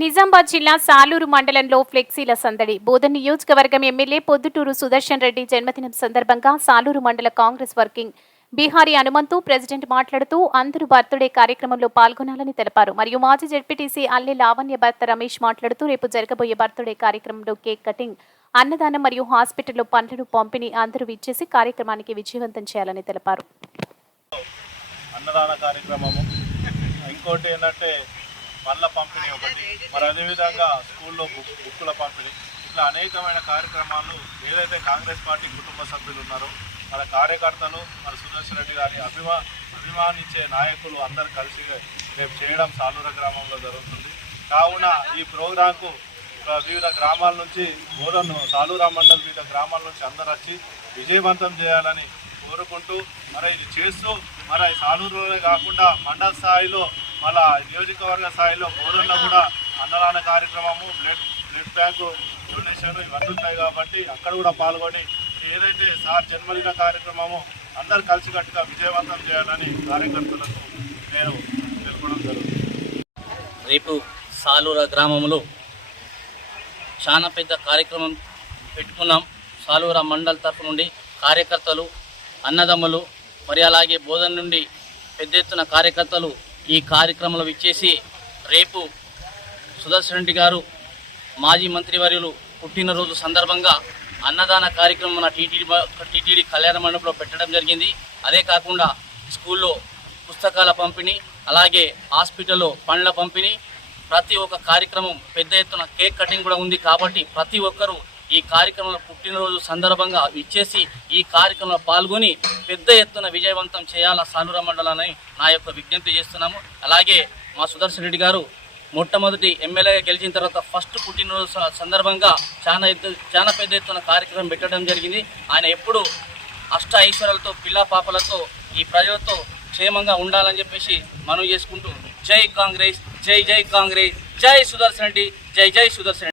నిజామాబాద్ జిల్లా సాలూరు మండలంలో ఫ్లెక్సీల సందడి. బోధన్ నియోజకవర్గం ఎమ్మెల్యే పొద్దుటూరు సుదర్శన్ రెడ్డి జన్మదినం సందర్భంగా సాలూరు మండల Congress working Bihari Hanumanthu president మాట్లాడుతూ అందరూ బర్త్డే కార్యక్రమంలో పాల్గొనాలని తెలిపారు. మరియు మాజీ జడ్పీటీసీ అల్లె లావణ్య భర్త రమేష్ మాట్లాడుతూ రేపు జరగబోయే బర్త్డే కార్యక్రమంలో కేక్ కటింగ్ అన్నదానం మరియు హాస్పిటల్లో పండ్లను పంపిణీ అందరూ విచ్చేసి కార్యక్రమానికి విజయవంతం చేయాలని తెలిపారు. అన్నదాన కార్యక్రమము. ఇంకోటి ఏంటంటే పళ్ళ పంపిణీ ఒకటి మరి అదేవిధంగా స్కూల్లో బుక్ బుక్కుల పంపిణీ. ఇట్లా అనేకమైన కార్యక్రమాలు ఏదైతే కాంగ్రెస్ పార్టీ కుటుంబ సభ్యులు ఉన్నారో మన కార్యకర్తలు మన సుదర్శన్ రెడ్డి గారి అభిమా అభిమానించే నాయకులు అందరు కలిసి రేపు చేయడం సాలూర గ్రామంలో జరుగుతుంది. కావున ఈ ప్రోగ్రాంకు వివిధ గ్రామాల నుంచి బోధను సాలూరా మండల్ వివిధ గ్రామాల నుంచి అందరు వచ్చి విజయవంతం చేయాలని కోరుకుంటూ మరి ఇది చేస్తూ మరి సాలూరులోనే కాకుండా మండల స్థాయిలో మళ్ళా నియోజకవర్గ స్థాయిలో బోధనలో కూడా అన్నదాన కార్యక్రమము బ్లడ్ బ్లడ్ బ్యాంకు డొనేషన్ ఇవన్నీ ఉంటాయి కాబట్టి అక్కడ కూడా పాల్గొని ఏదైతే సార్ జన్మదిన కార్యక్రమము అందరు కలిసికట్టుగా విజయవంతం చేయాలని కార్యకర్తలకు నేను తెలుపడం జరుగుతుంది. రేపు సాలూర గ్రామంలో చాలా పెద్ద కార్యక్రమం పెట్టుకున్నాం. సాలూర మండల్ తరఫు నుండి కార్యకర్తలు అన్నదమ్ములు మరి అలాగే బోధన నుండి పెద్ద ఎత్తున కార్యకర్తలు ఈ కార్యక్రమంలో విచ్చేసి రేపు సుదర్శన్ రెడ్డి గారు మాజీ మంత్రివర్యులు పుట్టినరోజు సందర్భంగా అన్నదాన కార్యక్రమం మన టీటీడీ టీటీడీ కళ్యాణ మండపంలో పెట్టడం జరిగింది. అదే కాకుండా స్కూల్లో పుస్తకాల పంపిణీ అలాగే హాస్పిటల్లో పండ్ల పంపిణీ ప్రతి ఒక్క కార్యక్రమం పెద్ద ఎత్తున కేక్ కటింగ్ కూడా ఉంది కాబట్టి ప్రతి ఒక్కరూ ఈ కార్యక్రమంలో పుట్టినరోజు సందర్భంగా ఇచ్చేసి ఈ కార్యక్రమంలో పాల్గొని పెద్ద ఎత్తున విజయవంతం చేయాల సాలూర మండలాన్ని నా యొక్క విజ్ఞప్తి చేస్తున్నాము. అలాగే మా సుదర్శన్ రెడ్డి గారు మొట్టమొదటి ఎమ్మెల్యేగా గెలిచిన తర్వాత ఫస్ట్ పుట్టినరోజు సందర్భంగా చాలా ఎత్తు చాలా పెద్ద ఎత్తున కార్యక్రమం పెట్టడం జరిగింది. ఆయన ఎప్పుడు అష్ట ఐశ్వర్యాలతో పిల్ల పాపలతో ఈ ప్రజలతో క్షేమంగా ఉండాలని చెప్పేసి మనం చేసుకుంటూ జై కాంగ్రెస్ జై జై కాంగ్రెస్ జై సుదర్శన్ రెడ్డి జై జై సుదర్శన్